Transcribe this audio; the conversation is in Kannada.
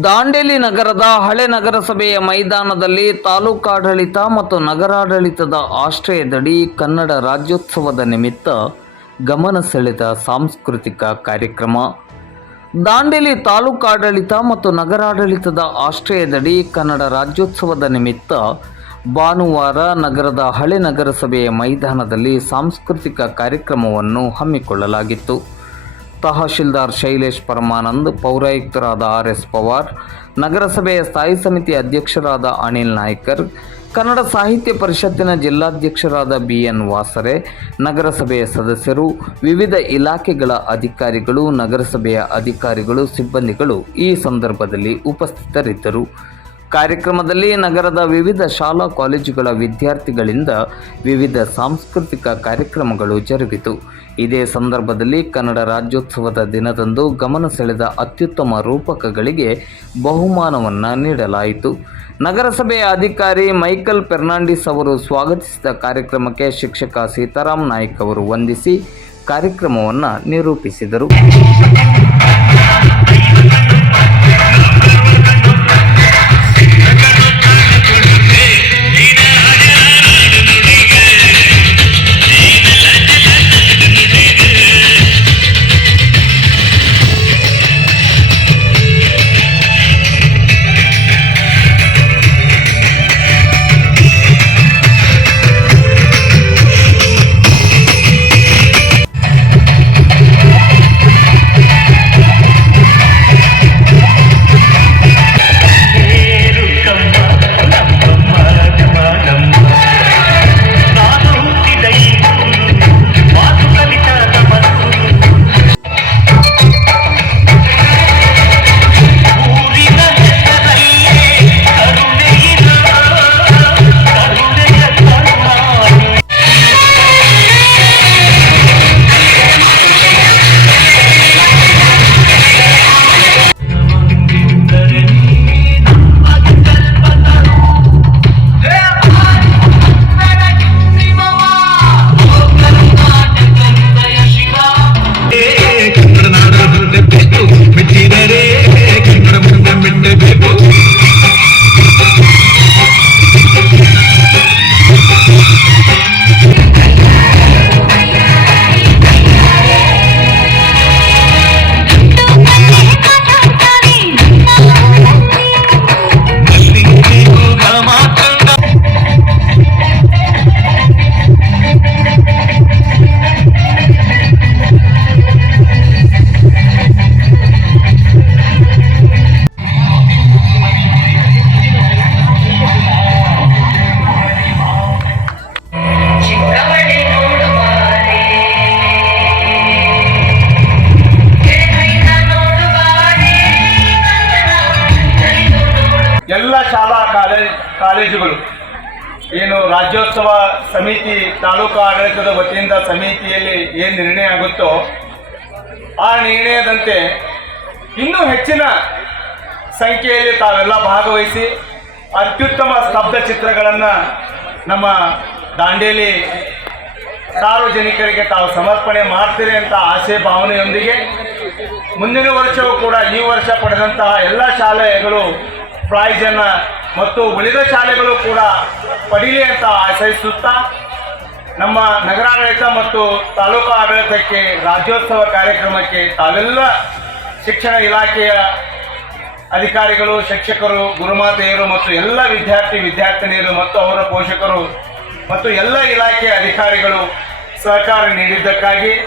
ದಾಂಡೇಲಿ ನಗರದ ಹಳೆ ನಗರಸಭೆಯ ಮೈದಾನದಲ್ಲಿ ತಾಲೂಕಾಡಳಿತ ಮತ್ತು ನಗರಾಡಳಿತದ ಆಶ್ರಯದಡಿ ಕನ್ನಡ ರಾಜ್ಯೋತ್ಸವದ ನಿಮಿತ್ತ ಗಮನ ಸೆಳೆದ ಸಾಂಸ್ಕೃತಿಕ ಕಾರ್ಯಕ್ರಮ. ದಾಂಡೇಲಿ ತಾಲೂಕಾಡಳಿತ ಮತ್ತು ನಗರಾಡಳಿತದ ಆಶ್ರಯದಡಿ ಕನ್ನಡ ರಾಜ್ಯೋತ್ಸವದ ನಿಮಿತ್ತ ಭಾನುವಾರ ನಗರದ ಹಳೆ ನಗರಸಭೆಯ ಮೈದಾನದಲ್ಲಿ ಸಾಂಸ್ಕೃತಿಕ ಕಾರ್ಯಕ್ರಮವನ್ನು ಹಮ್ಮಿಕೊಳ್ಳಲಾಗಿತ್ತು. ತಹಶೀಲ್ದಾರ್ ಶೈಲೇಶ್ ಪರಮಾನಂದ್, ಪೌರಾಯುಕ್ತರಾದ ಆರ್.ಎಸ್. ಪವಾರ್, ನಗರಸಭೆಯ ಸ್ಥಾಯಿ ಸಮಿತಿ ಅಧ್ಯಕ್ಷರಾದ ಅನಿಲ್ ನಾಯ್ಕರ್, ಕನ್ನಡ ಸಾಹಿತ್ಯ ಪರಿಷತ್ತಿನ ಜಿಲ್ಲಾಧ್ಯಕ್ಷರಾದ ಬಿ.ಎನ್. ವಾಸರೆ, ನಗರಸಭೆಯ ಸದಸ್ಯರು, ವಿವಿಧ ಇಲಾಖೆಗಳ ಅಧಿಕಾರಿಗಳು, ನಗರಸಭೆಯ ಅಧಿಕಾರಿಗಳು, ಸಿಬ್ಬಂದಿಗಳು ಈ ಸಂದರ್ಭದಲ್ಲಿ ಉಪಸ್ಥಿತರಿದ್ದರು. ಕಾರ್ಯಕ್ರಮದಲ್ಲಿ ನಗರದ ವಿವಿಧ ಶಾಲಾ ಕಾಲೇಜುಗಳ ವಿದ್ಯಾರ್ಥಿಗಳಿಂದ ವಿವಿಧ ಸಾಂಸ್ಕೃತಿಕ ಕಾರ್ಯಕ್ರಮಗಳು ಜರುಗಿತು. ಇದೇ ಸಂದರ್ಭದಲ್ಲಿ ಕನ್ನಡ ರಾಜ್ಯೋತ್ಸವದ ದಿನದಂದು ಗಮನ ಸೆಳೆದ ಅತ್ಯುತ್ತಮ ರೂಪಕಗಳಿಗೆ ಬಹುಮಾನವನ್ನು ನೀಡಲಾಯಿತು. ನಗರಸಭೆಯ ಅಧಿಕಾರಿ ಮೈಕಲ್ ಫೆರ್ನಾಂಡಿಸ್ ಅವರು ಸ್ವಾಗತಿಸಿದ ಕಾರ್ಯಕ್ರಮಕ್ಕೆ ಶಿಕ್ಷಕ ಸೀತಾರಾಮ್ ನಾಯ್ಕ್ ಅವರು ವಂದಿಸಿ ಕಾರ್ಯಕ್ರಮವನ್ನು ನಿರೂಪಿಸಿದರು. ಎಲ್ಲ ಶಾಲಾ ಕಾಲೇಜುಗಳು ಏನು ರಾಜ್ಯೋತ್ಸವ ಸಮಿತಿ ತಾಲೂಕು ಆಡಳಿತದ ವತಿಯಿಂದ ಸಮಿತಿಯಲ್ಲಿ ಏನು ನಿರ್ಣಯ ಆಗುತ್ತೋ ಆ ನಿರ್ಣಯದಂತೆ ಇನ್ನೂ ಹೆಚ್ಚಿನ ಸಂಖ್ಯೆಯಲ್ಲಿ ತಾವೆಲ್ಲ ಭಾಗವಹಿಸಿ ಅತ್ಯುತ್ತಮ ಸ್ತಬ್ಧ ಚಿತ್ರಗಳನ್ನು ನಮ್ಮ ದಾಂಡೇಲಿ ಸಾರ್ವಜನಿಕರಿಗೆ ತಾವು ಸಮರ್ಪಣೆ ಮಾಡ್ತೀರಿ ಅಂತ ಆಸೆ ಭಾವನೆಯೊಂದಿಗೆ ಮುಂದಿನ ವರ್ಷವೂ ಕೂಡ ಈ ವರ್ಷ ಪಡೆದಂತಹ ಎಲ್ಲ ಶಾಲೆಗಳು ಪ್ರೈಜನ್ನು ಮತ್ತು ಉಳಿದ ಶಾಲೆಗಳು ಕೂಡ ಪಡೀಲಿ ಅಂತ ಆಶಯಿಸುತ್ತಾ ನಮ್ಮ ನಗರಾಡಳಿತ ಮತ್ತು ತಾಲೂಕು ಆಡಳಿತಕ್ಕೆ ರಾಜ್ಯೋತ್ಸವ ಕಾರ್ಯಕ್ರಮಕ್ಕೆ ತಾವೆಲ್ಲ ಶಿಕ್ಷಣ ಇಲಾಖೆಯ ಅಧಿಕಾರಿಗಳು, ಶಿಕ್ಷಕರು, ಗುರುಮಾತೆಯರು ಮತ್ತು ಎಲ್ಲ ವಿದ್ಯಾರ್ಥಿನಿಯರು ಮತ್ತು ಅವರ ಪೋಷಕರು ಮತ್ತು ಎಲ್ಲ ಇಲಾಖೆಯ ಅಧಿಕಾರಿಗಳು ಸಹಕಾರ ನೀಡಿದ್ದಕ್ಕಾಗಿ